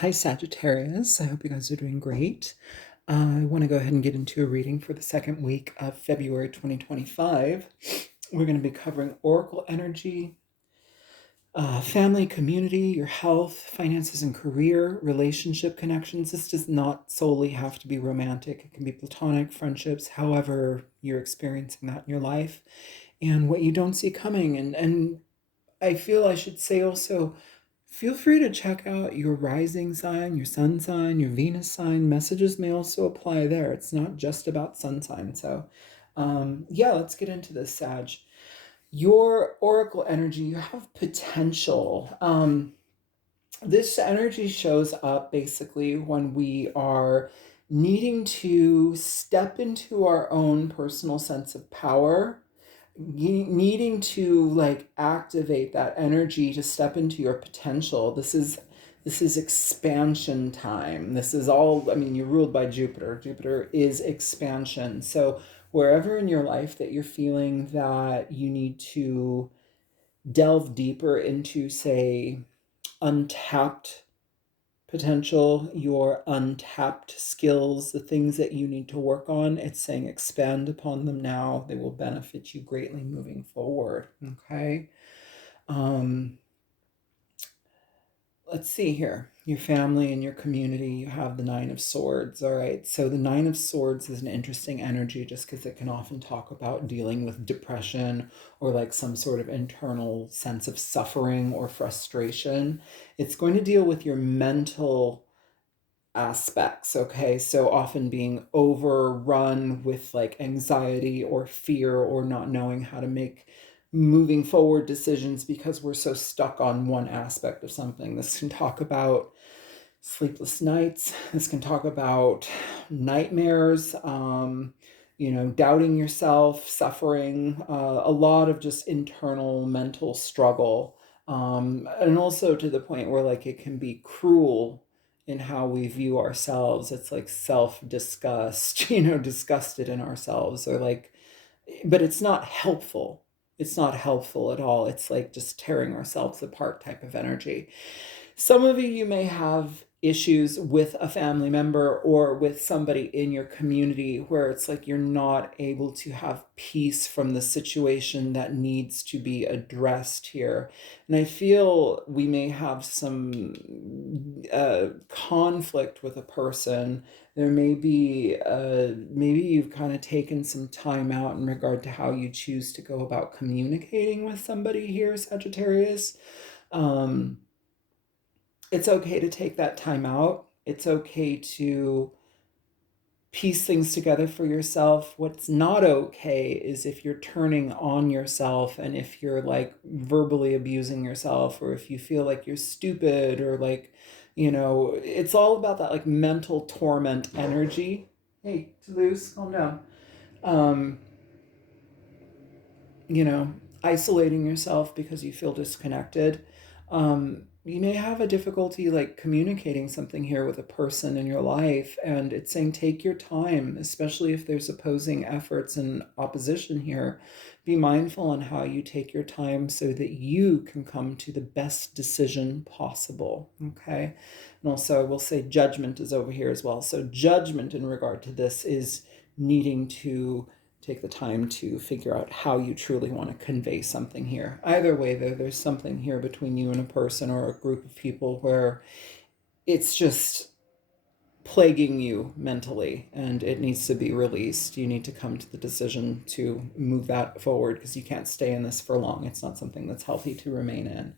Hi, Sagittarius. I hope you guys are doing great. I want to go ahead and get into a reading for the second week of February 2025. We're going to be covering Oracle energy, family, community, your health, finances, and career, relationship connections. This does not solely have to be romantic, it can be platonic, friendships, however you're experiencing that in your life, and what you don't see coming. And I feel I should say also, feel free to check out your rising sign, your sun sign, your Venus sign. Messages may also apply there. It's not just about sun sign. So, yeah, let's get into this, Sag. Your oracle energy, you have potential. This energy shows up basically when we are needing to step into our own personal sense of power, needing to like activate that energy to step into your potential. This is expansion time. This is all, I mean, you're ruled by Jupiter. Jupiter is expansion. So wherever in your life that you're feeling that you need to delve deeper into, say, untapped potential, your untapped skills, the things that you need to work on, it's saying expand upon them now. They will benefit you greatly moving forward. Okay. Um, let's see here. Your family and your community, you have the Nine of Swords. All right. So the Nine of Swords is an interesting energy just because it can often talk about dealing with depression or like some sort of internal sense of suffering or frustration. It's going to deal with your mental aspects. Okay. So often being overrun with like anxiety or fear or not knowing how to make moving forward decisions because we're so stuck on one aspect of something. This can talk about sleepless nights. This can talk about nightmares, doubting yourself, suffering, a lot of just internal mental struggle. And also to the point where like it can be cruel in how we view ourselves. It's like self-disgust, disgusted in ourselves, or like, but it's not helpful. It's not helpful at all. It's like just tearing ourselves apart type of energy. Some of you may have issues with a family member or with somebody in your community where it's like you're not able to have peace from the situation that needs to be addressed here. And I feel we may have some conflict with a person. There may be, maybe you've kind of taken some time out in regard to how you choose to go about communicating with somebody here, Sagittarius. Um, it's okay to take that time out. It's okay to piece things together for yourself. What's not okay is if you're turning on yourself and if you're like verbally abusing yourself, or if you feel like you're stupid, or like, it's all about that like mental torment energy. Hey, Toulouse, calm down. Um, you know, isolating yourself because you feel disconnected. You may have a difficulty like communicating something here with a person in your life, and it's saying take your time, especially if there's opposing efforts and opposition here. Be mindful on how you take your time so that you can come to the best decision possible. Okay. And also, I will say judgment is over here as well. So, judgment in regard to this is needing to take the time to figure out how you truly want to convey something here. Either way, though, there's something here between you and a person or a group of people where it's just plaguing you mentally and it needs to be released. You need to come to the decision to move that forward because you can't stay in this for long. It's not something that's healthy to remain in.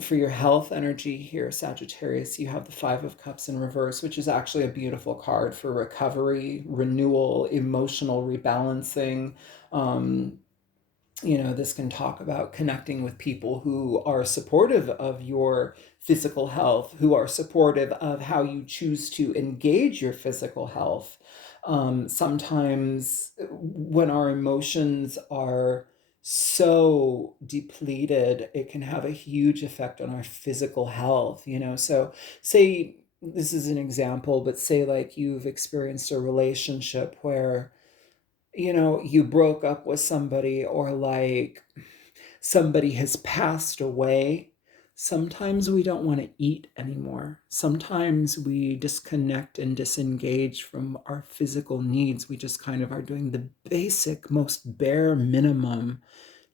For your health energy here, Sagittarius, you have the Five of Cups in reverse, which is actually a beautiful card for recovery, renewal, emotional rebalancing. Um, this can talk about connecting with people who are supportive of your physical health, who are supportive of how you choose to engage your physical health. Sometimes when our emotions are so depleted, it can have a huge effect on our physical health, So, say this is an example, but say like you've experienced a relationship where you broke up with somebody, or like somebody has passed away, Sometimes we don't want to eat anymore. Sometimes we disconnect and disengage from our physical needs. We just kind of are doing the basic, most bare minimum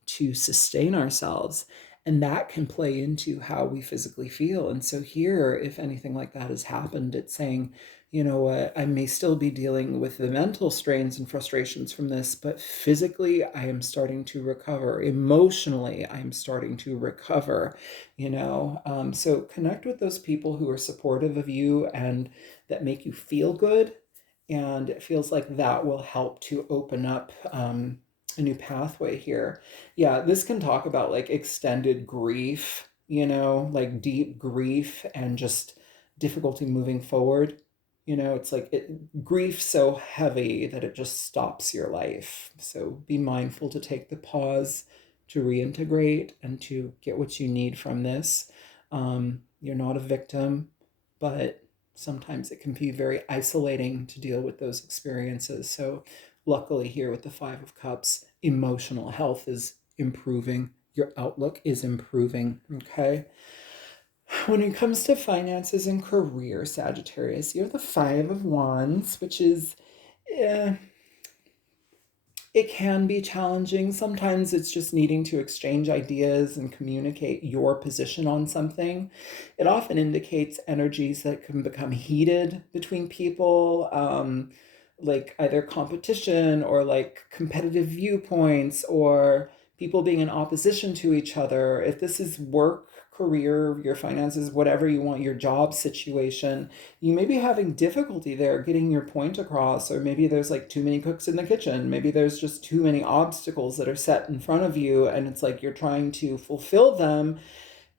to sustain ourselves. And that can play into how we physically feel. And so, here, if anything like that has happened, it's saying, you know what, I may still be dealing with the mental strains and frustrations from this, but physically, I am starting to recover. Emotionally, I am starting to recover, So, connect with those people who are supportive of you and that make you feel good. And it feels like that will help to open up a new pathway here. Yeah, this can talk about like extended grief, like deep grief and just difficulty moving forward. It's like grief so heavy that it just stops your life. So be mindful to take the pause to reintegrate and to get what you need from this. You're not a victim, but sometimes it can be very isolating to deal with those experiences. So, luckily, here with the Five of Cups, emotional health is improving. Your outlook is improving. Okay. When it comes to finances and career, Sagittarius, you're the Five of Wands, which is, eh, it can be challenging. Sometimes it's just needing to exchange ideas and communicate your position on something. It often indicates energies that can become heated between people, like either competition or like competitive viewpoints or people being in opposition to each other. If this is work, career, your finances, whatever you want, your job situation, you may be having difficulty there getting your point across, or maybe there's like too many cooks in the kitchen. Maybe there's just too many obstacles that are set in front of you, and it's like you're trying to fulfill them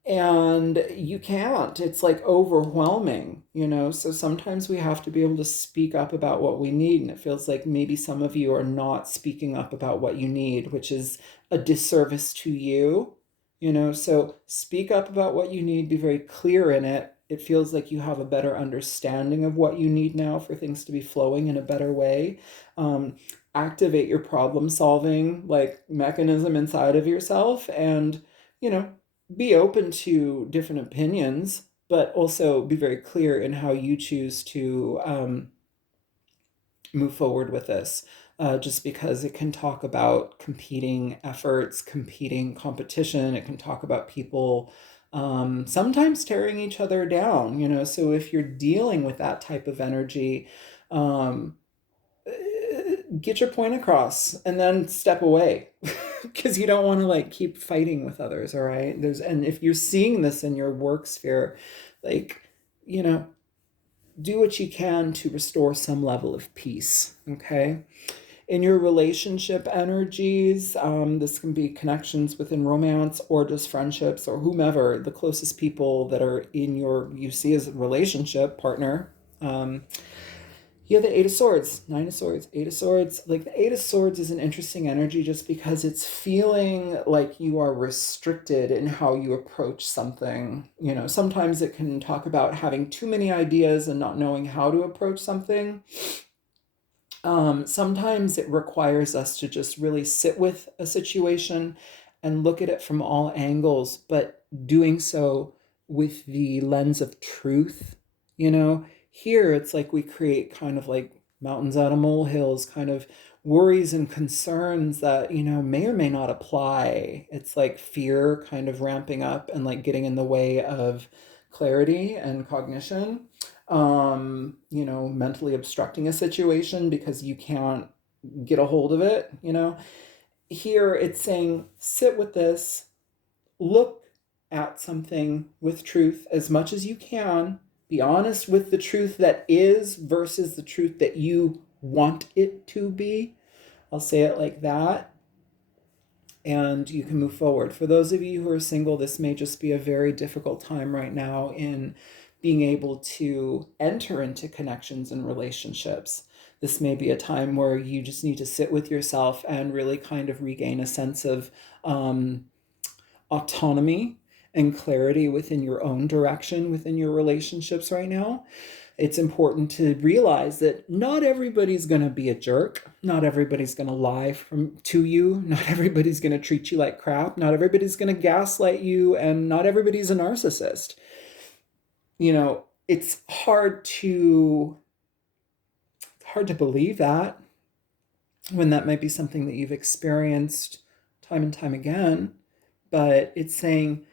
and you can't. It's like overwhelming. So sometimes we have to be able to speak up about what we need, and it feels like maybe some of you are not speaking up about what you need, which is a disservice to you. So speak up about what you need, be very clear in it. It feels like you have a better understanding of what you need now for things to be flowing in a better way. Activate your problem solving like mechanism inside of yourself, and you know be open to different opinions, but also be very clear in how you choose to move forward with this. Just because it can talk about competing efforts, competing competition, it can talk about people sometimes tearing each other down. So if you're dealing with that type of energy, um, get your point across and then step away because you don't want to like keep fighting with others. All right, and if you're seeing this in your work sphere, like you know do what you can to restore some level of peace. Okay. In your relationship energies, this can be connections within romance or just friendships or whomever, the closest people that are you see as a relationship partner. You have the Eight of Swords, Nine of Swords, Eight of Swords. Like the Eight of Swords is an interesting energy just because it's feeling like you are restricted in how you approach something. Sometimes it can talk about having too many ideas and not knowing how to approach something. Sometimes it requires us to just really sit with a situation and look at it from all angles, but doing so with the lens of truth. Here it's like we create kind of like mountains out of molehills, kind of worries and concerns that, may or may not apply. It's like fear kind of ramping up and like getting in the way of clarity and cognition. Mentally obstructing a situation because you can't get a hold of it. Here it's saying, sit with this, look at something with truth as much as you can, be honest with the truth that is versus the truth that you want it to be. I'll say it like that. And you can move forward. For those of you who are single, this may just be a very difficult time right now in being able to enter into connections and relationships. This may be a time where you just need to sit with yourself and really kind of regain a sense of autonomy and clarity within your own direction, within your relationships right now. It's important to realize that not everybody's going to be a jerk. Not everybody's going to lie to you. Not everybody's going to treat you like crap. Not everybody's going to gaslight you. And not everybody's a narcissist. It's hard to believe that when that might be something that you've experienced time and time again. But it's saying,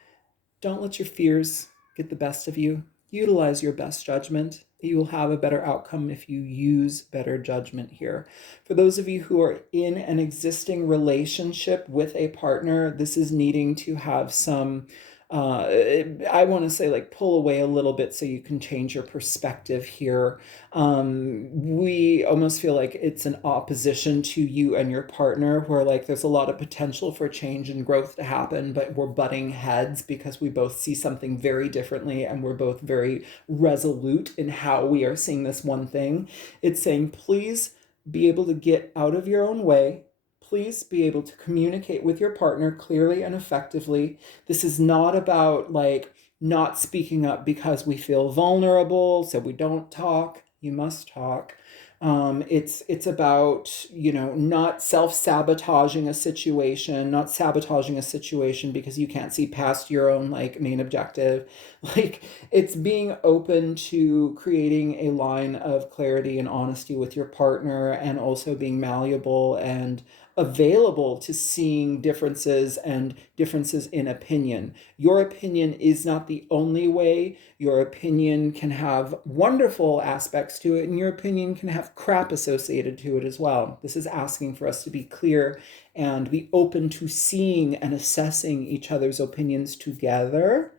don't let your fears get the best of you. Utilize your best judgment. You will have a better outcome if you use better judgment here. For those of you who are in an existing relationship with a partner, this is needing to have some, I want to say, like, pull away a little bit so you can change your perspective here. We almost feel like it's an opposition to you and your partner, where like there's a lot of potential for change and growth to happen, but we're butting heads because we both see something very differently and we're both very resolute in how we are seeing this one thing. It's saying, please be able to get out of your own way. Please be able to communicate with your partner clearly and effectively. This is not about like not speaking up because we feel vulnerable, so we don't talk. You must talk. It's about, not self-sabotaging a situation, not sabotaging a situation because you can't see past your own like main objective. Like, it's being open to creating a line of clarity and honesty with your partner, and also being malleable and available to seeing differences and differences in opinion. Your opinion is not the only way. Your opinion can have wonderful aspects to it, and your opinion can have crap associated to it as well. This is asking for us to be clear and be open to seeing and assessing each other's opinions together.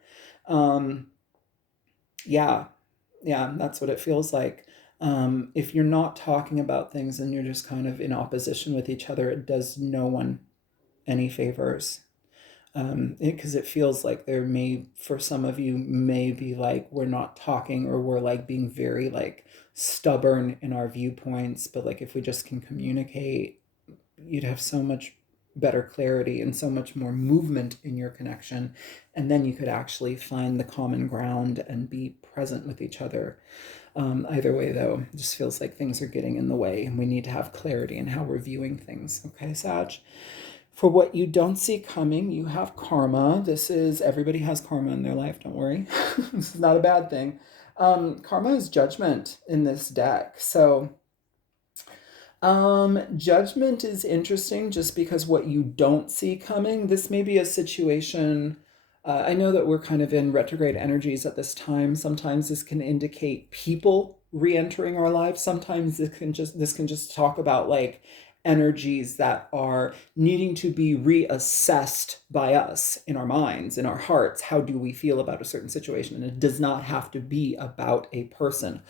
Yeah, that's what it feels like. If you're not talking about things and you're just kind of in opposition with each other, it does no one any favors. Because it feels like there may, for some of you, may be like we're not talking, or we're like being very like stubborn in our viewpoints. But like if we just can communicate, you'd have so much better clarity and so much more movement in your connection. And then you could actually find the common ground and be present with each other. Either way, though, it just feels like things are getting in the way, and we need to have clarity in how we're viewing things. Okay, Sag? For what you don't see coming, you have karma. This is, everybody has karma in their life, don't worry. This is not a bad thing. Karma is judgment in this deck. So judgment is interesting just because what you don't see coming. This may be a situation. I know that we're kind of in retrograde energies at this time. Sometimes this can indicate people re-entering our lives. Sometimes this can just talk about like energies that are needing to be reassessed by us in our minds, in our hearts. How do we feel about a certain situation? And it does not have to be about a person.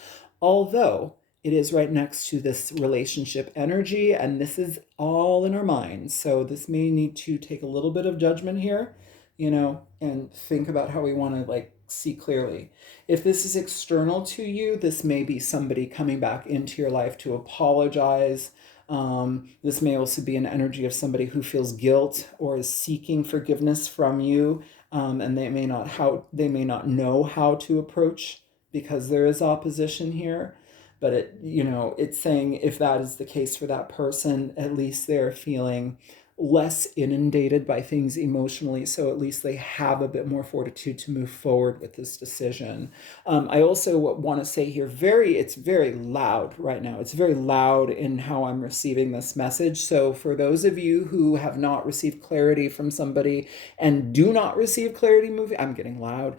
Although it is right next to this relationship energy, and this is all in our minds. So this may need to take a little bit of judgment here, and think about how we want to like see clearly. If this is external to you, this may be somebody coming back into your life to apologize. This may also be an energy of somebody who feels guilt or is seeking forgiveness from you, and they may not know how to approach because there is opposition here. But it's saying if that is the case for that person, at least they're feeling less inundated by things emotionally, so at least they have a bit more fortitude to move forward with this decision. I also want to say here, it's very loud right now. It's very loud in how I'm receiving this message. So for those of you who have not received clarity from somebody and do not receive clarity moving, I'm getting loud.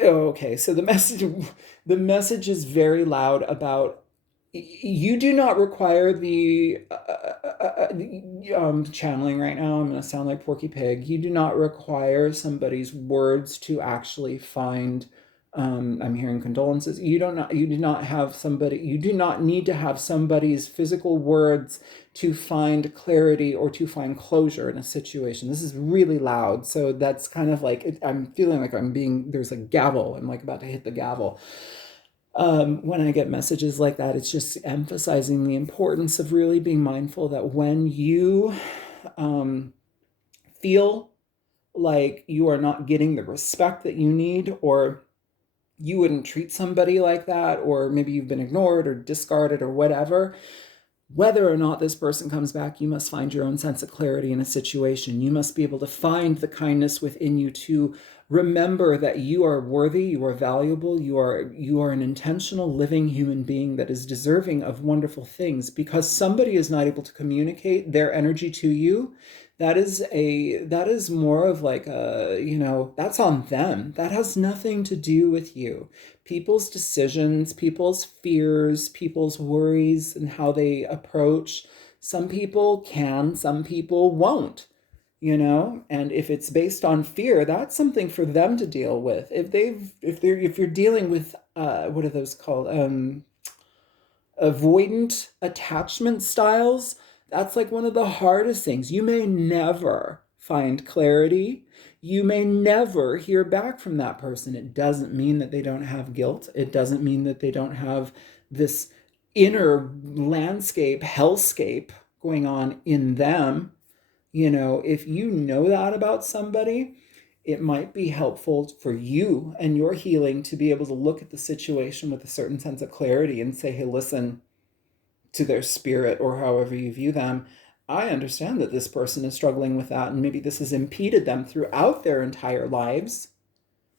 Okay, so the message is very loud about, you do not require the channeling right now. I'm going to sound like Porky Pig. You do not require somebody's words to actually find. I'm hearing condolences. You do not need to have somebody's physical words to find clarity or to find closure in a situation. This is really loud. So that's kind of like, I'm feeling like there's a gavel. I'm like about to hit the gavel. When I get messages like that, it's just emphasizing the importance of really being mindful that when you feel like you are not getting the respect that you need, or you wouldn't treat somebody like that, or maybe you've been ignored or discarded or whatever. Whether or not this person comes back, you must find your own sense of clarity in a situation. You must be able to find the kindness within you to remember that you are worthy, you are valuable, you are an intentional living human being that is deserving of wonderful things. Because somebody is not able to communicate their energy to you, that is more of like a, that's on them. That has nothing to do with you. People's decisions, people's fears, people's worries, and how they approach. Some people can, some people won't, and if it's based on fear, that's something for them to deal with. If you're dealing with what are those called? Avoidant attachment styles, that's like one of the hardest things. You may never find clarity. You may never hear back from that person. It doesn't mean that they don't have guilt. It doesn't mean that they don't have this inner landscape, hellscape going on in them. If you know that about somebody, it might be helpful for you and your healing to be able to look at the situation with a certain sense of clarity and say, hey, listen, to their spirit or however you view them, I understand that this person is struggling with that, and maybe this has impeded them throughout their entire lives.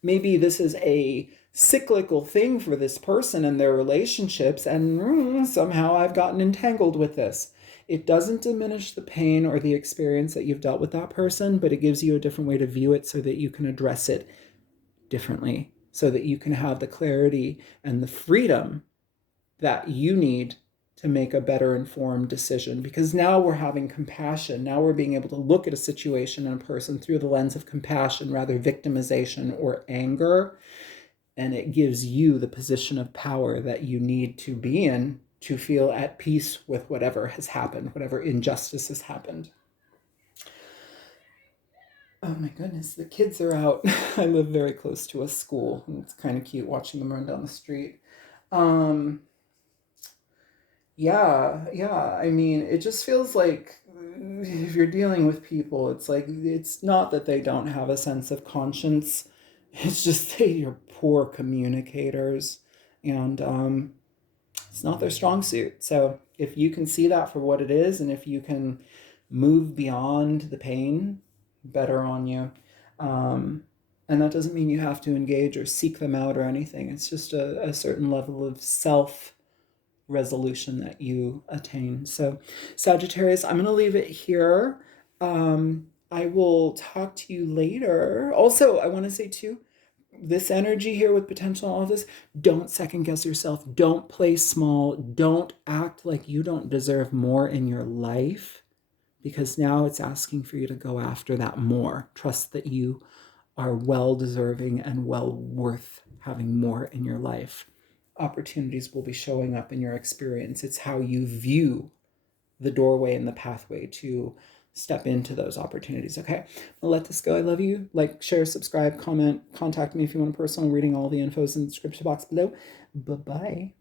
Maybe this is a cyclical thing for this person and their relationships, and somehow I've gotten entangled with this. It doesn't diminish the pain or the experience that you've dealt with that person, but it gives you a different way to view it so that you can address it differently, so that you can have the clarity and the freedom that you need to make a better informed decision. Because now we're having compassion. Now we're being able to look at a situation and a person through the lens of compassion rather victimization or anger. And it gives you the position of power that you need to be in to feel at peace with whatever has happened, whatever injustice has happened. Oh my goodness, the kids are out. I live very close to a school, and it's kind of cute watching them run down the street. Um, yeah, yeah. I mean, it just feels like if you're dealing with people, it's like it's not that they don't have a sense of conscience. It's just they are poor communicators, and it's not their strong suit. So if you can see that for what it is, and if you can move beyond the pain, better on you. Um, and that doesn't mean you have to engage or seek them out or anything. It's just a certain level of self resolution that you attain. So, Sagittarius, I'm going to leave it here. I will talk to you later. Also, I want to say too, this energy here with potential, all of this, don't second guess yourself. Don't play small. Don't act like you don't deserve more in your life, because now it's asking for you to go after that more. Trust that you are well deserving and well worth having more in your life. Opportunities will be showing up in your experience. It's how you view the doorway and the pathway to step into those opportunities. Okay, I'll let this go. I love you. Like, share, subscribe, comment, contact me if you want a personal reading. All the info is in the description box below. Bye-bye.